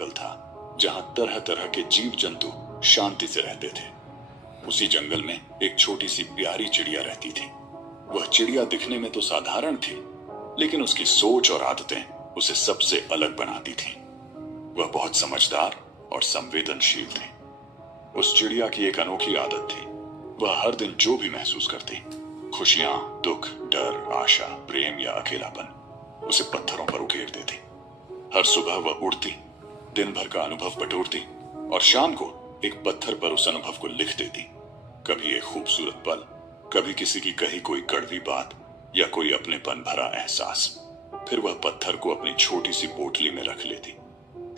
जंगल था जहां तरह तरह के जीव जंतु शांति से रहते थे। उसी जंगल में एक छोटी सी प्यारी चिड़िया रहती थी। वह चिड़िया दिखने में तो साधारण थी, लेकिन उसकी सोच और आदतें उसे सबसे अलग बनाती थीं। वह बहुत समझदार और संवेदनशील थी। उस चिड़िया की एक अनोखी आदत थी। वह हर दिन जो भी महसूस करती, खुशियां, दुख, डर, आशा, प्रेम या अकेलापन, उसे पत्थरों पर उकेर देती। हर सुबह वह उठती, दिन भर का अनुभव बटोरती और शाम को एक पत्थर पर उस अनुभव को लिख देती। कभी एक खूबसूरत पल, कभी किसी की कही कोई कड़वी बात या कोई अपनेपन भरा एहसास। फिर वह पत्थर को अपनी छोटी सी पोटली में रख लेती।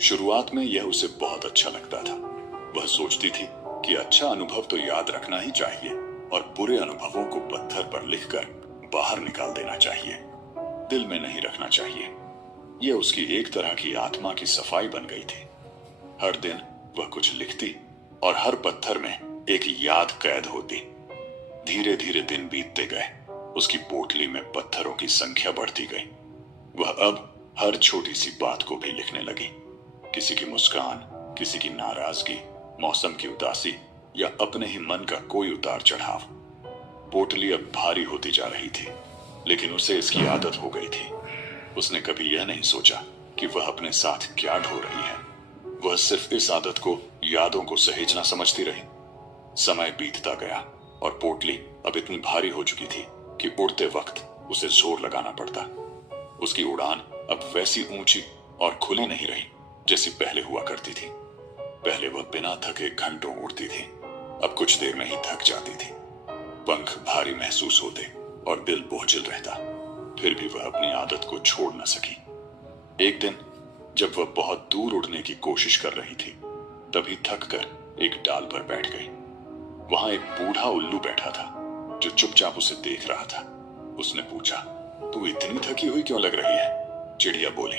शुरुआत में यह उसे बहुत अच्छा लगता था। वह सोचती थी कि अच्छा अनुभव तो याद रखना ही चाहिए और बुरे अनुभवों को पत्थर पर लिखकर बाहर निकाल देना चाहिए, दिल में नहीं रखना चाहिए। यह उसकी एक तरह की आत्मा की सफाई बन गई थी। हर दिन वह कुछ लिखती और हर पत्थर में एक याद कैद होती। धीरे धीरे दिन बीतते गए, उसकी पोटली में पत्थरों की संख्या बढ़ती गई। वह अब हर छोटी सी बात को भी लिखने लगी। किसी की मुस्कान, किसी की नाराजगी, मौसम की उदासी या अपने ही मन का कोई उतार चढ़ाव। पोटली अब भारी होती जा रही थी, लेकिन उसे इसकी आदत हो गई थी। उसने कभी यह नहीं सोचा कि वह अपने साथ क्या ढो रही है। वह सिर्फ इस आदत को, यादों को सहेजना समझती रही। समय बीतता गया और पोटली अब इतनी भारी हो चुकी थी कि उड़ते वक्त उसे जोर लगाना पड़ता। उसकी उड़ान अब वैसी ऊंची और खुली नहीं रही जैसी पहले हुआ करती थी। पहले वह बिना थके घंटों उड़ती थी, अब कुछ देर में ही थक जाती थी। पंख भारी महसूस होते और दिल बोझिल रहता। फिर भी वह अपनी आदत को छोड़ न सकी। एक दिन जब वह बहुत दूर उड़ने की कोशिश कर रही थी, तभी थक कर एक डाल पर बैठ गई। वहां एक बूढ़ा उल्लू बैठा था जो चुपचाप उसे देख रहा था। उसने पूछा, तू इतनी थकी हुई क्यों लग रही है? चिड़िया बोली,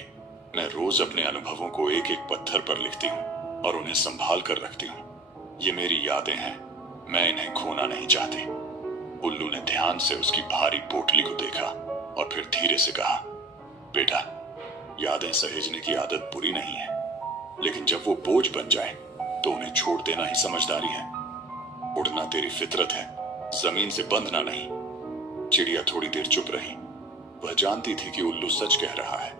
मैं रोज अपने अनुभवों को एक एक पत्थर पर लिखती हूँ और उन्हें संभाल कर रखती हूँ। ये मेरी यादें हैं, मैं इन्हें खोना नहीं चाहती। उल्लू ने ध्यान से उसकी भारी पोटली को देखा और फिर धीरे से कहा, बेटा, यादें सहेजने की आदत बुरी नहीं है, लेकिन जब वो बोझ बन जाए तो उन्हें छोड़ देना ही समझदारी है। उड़ना तेरी फितरत है, जमीन से बंधना नहीं। चिड़िया थोड़ी देर चुप रही। वह जानती थी कि उल्लू सच कह रहा है,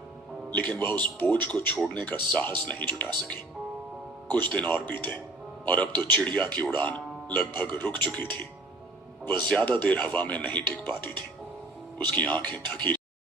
लेकिन वह उस बोझ को छोड़ने का साहस नहीं जुटा सकी। कुछ दिन और बीते और अब तो चिड़िया की उड़ान लगभग रुक चुकी थी। वह ज्यादा देर हवा में नहीं टिक पाती थी। उसकी आंखें थकी